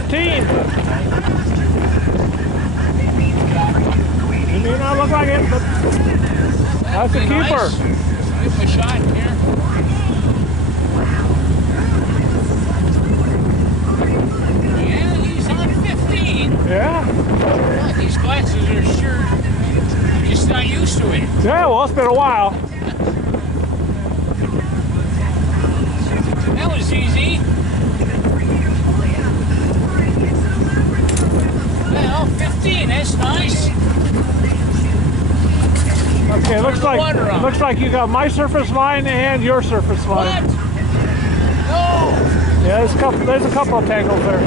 15. It may not look like it, but that's a keeper. Nice. Give him a shot here. Yeah, he's on 15. Yeah. God, these glasses are sure you're just not used to it. Yeah, well, it's been a while. That was easy. Well, 15, that's nice. Okay, looks like you got my surface line and your surface line. What? No! Yeah, there's a couple of tangles there.